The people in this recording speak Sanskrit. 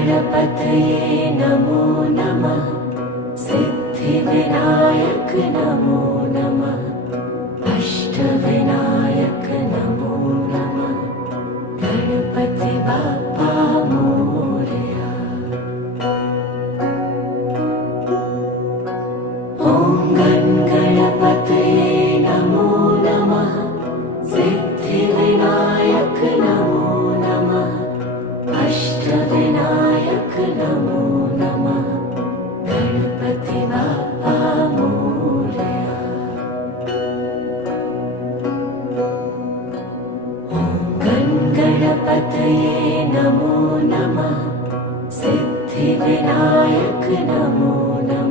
गणपतये नमो नमः। सिद्धिविनायक नमो नमः। अष्टविनायक नमो नमः। गणपति बाप्पा मोरया। ॐ गणपतये नमो नमः। सिद्धिविनायक नमो नमः। अष्टविनायक नमो नमः। गणपति बाप्पा मोरया। ॐ गणपतये नमो नमः। सिद्धिविनायक नमो नमः।